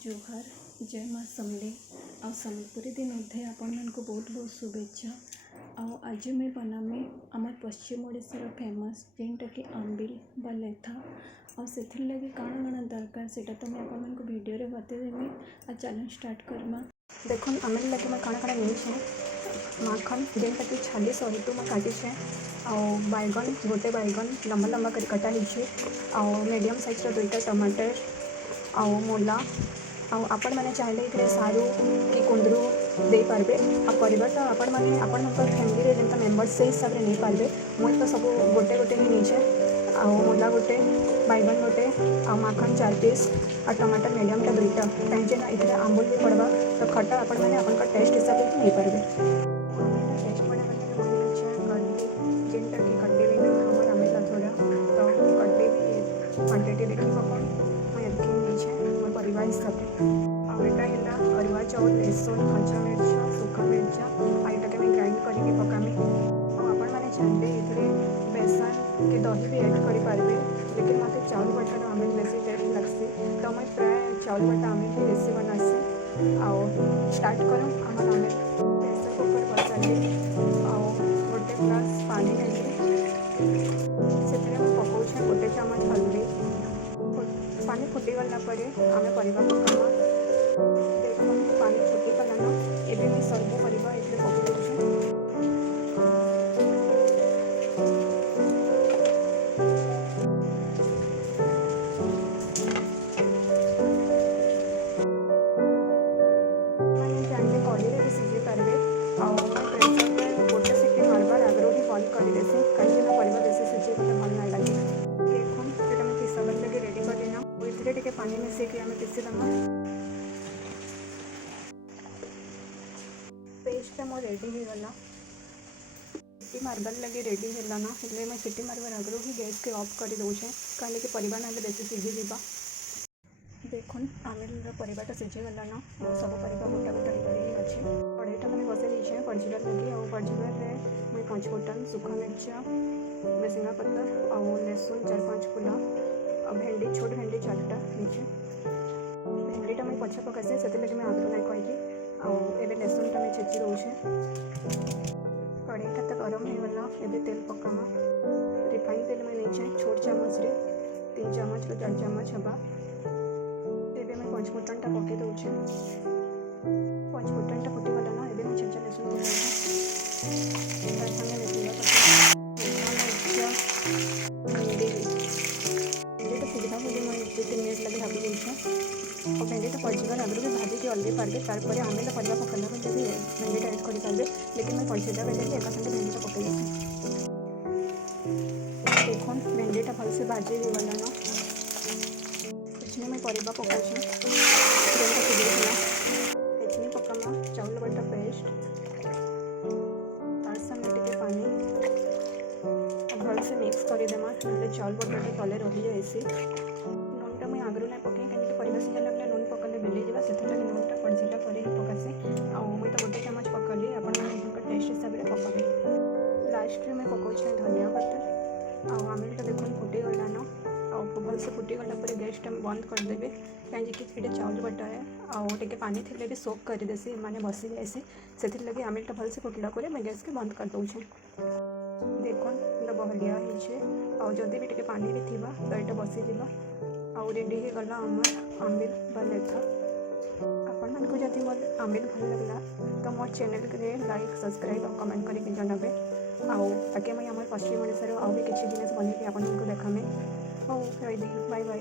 जोहार जय माँ समले आ सम्बलपुरी दिन अध्याय आपण मानक बहुत बहुत शुभेच्छा। आज मैं बनामी आम पश्चिम ओडिशार फेमस जेनटा कि आंबिल बा लेथा से लगे काण काण दरकार से तो मैं आपण वीडियो रे बतेदेमी। आ चैलेंज स्टार्ट करमा। देखो आंबिल लगे मैं काण काण नहीं माखन जेनटा कि छाली सहित मैं काटी बैगन गोटे बैगन लंबा लंबा कर कटा मीडियम साइज दुईटा टमाटर मूला आपण मैंने चाहिए ये सारू कि कुंदरू दे पारे परिवाटा आपण मैंने आपण फैमिली रे जेनता मेंबर्स से हिसाब से नहीं पारे। मुझे तो सब गोटे गोटे ही नीचे मूला गोटे बैगन गोटे माखन 4 पीस और टमाटर मीडियमटा दुईटा कहीं ये आंबुल भी पड़वा तो खटा आपण मैंने अपन टेस्ट हिसाब से नहीं पारे। टेस्ट जेनटा कि कटे भी हमारे आमेला थोड़ा तो कटे भी क्वांटिटी देखी अपन मैं नीचे मोर परिवार हिसाब से आटा है अरुआ चाउल लहसुन कच्चा मिर्चा सुखा मिर्चा आईटा मैं ग्राइंड करके पकामी। आपण मैंने चाहिए ये बेसन के दही भी ऐड करें लेकिन मत चाउल बटा आमिल बेसी टेस्ट लगसी तो मैं प्राय चाउल बटा आमिल भी बेसी बनासी। स्टार्ट करूँ आम आमिल प्रेसर कुकर बसाली गोटे ग्लास पानी नेली से पकाऊे गोटे चामच हल्दी पानी फुटीगला आम परिवा पकामा। देखो पानी फुटीगलान एबे मैं सर्व परिवा ये पकई दूँ। मैंने चाहिए कढ़ी भी सीझे पारे प्रेसर गोटे सीटी मारबार आगे ही बंद करदेसी कहीं परिवा बेसी सीझे गले भल ना लगे। देखो ये मैं पिसा लगे रेडी करना टे पानी मिसेक आम पिसीदमा। पेस्ट मोर रेडी हो गला सीटी मारबार लगे रेडी है ना इसलिए मैं सीटी मारबार आगे ही गैस के ऑफ कर दूचे कहीं कि परिवा ना बेसी सीझी जा। देखुन आमिल परिवाटा सीझी गला ना सब परिवा गोटा गोटा ही अच्छे कड़ईटा मैंने बसई दीचे पड़जीबार लगे पड़जीबार मैं 5 फुटन सुखा मिर्चा मेसिंगा पत्तर और लहसुन 4-5 कुला भेंडी छोट भेंडी 4टा नीचे भेंडीटा मैं पछे पकासी से लगे मैं आगु ना कही एबे लहसुनटा मैं छेची दूचे। कड़ईटा तो गरम हो गला एबे तेल पकामा रिफाइन तेल मैं नीचे छोट चामच रे 3 चामच रो 4 चामच हवा एबे मैं 5 फुटनटा पके दूचे। 5 फुटनटा फुटी गला ना एबे मैं छेचा लहसुन पकाई तार संगे मेथिला सुविधा मुझे मैं 2-3 मिनट लगे भाभी देखे और भेंडीटा पड़जीबार आगे भी भाभी की अलगे पारे तार आमे परिवा पकड़ा बेले भी भेंडीटा एड कर पारे लेकिन मैं पड़जीदा बेले भी एक संगे भेंडीटा पकई देसी। देखो भेंडीटा भल से भाजी हो गला ना इसमें मैं परिवा पकाऊँ जेनटा सीझेला इसमें पकामा चाउल बटा पेस्ट तार संगे टिके पानी भल से मिक्स करदेमा ना चाउल बटाटा तले रही जाएसी। नूनटा मुझे आगु ना पकई कहीं परिवा सीझा लगे नून पकड़े बेले जा से नूनटा पड़जिला पर ही पकासी मुझे तो गोटे चामच पकड़ी आपण टेस्ट हिसाब से पकड़े। लास्ट में मैं पकाऊे धनिया पत्तर आमिलटा देखो फुटी गला ना भल से फुटी गला पर गैसटा बंद करदेवे कहीं चाउल बटा है टे पानी थे भी सोक करदेसी माने बसी जाएसी से लगे आमिलटा भल से फुटला मैं गैस के बंद कर दूचे। देखो बहलिया जदि भी टे पानी भी थी तो यहाँ बसीजा रेडी हो गला आंबिल बा लेथा। आपण मानक जदि मोर आंबिल भल लगला तो मोर चैनल के लाइक सब्सक्राइब और कमेंट करके जनाबे ताकि मैं आम पश्चिम ओडिशार आउ भी किसी जिन बन आपको देखामे। Bye bye.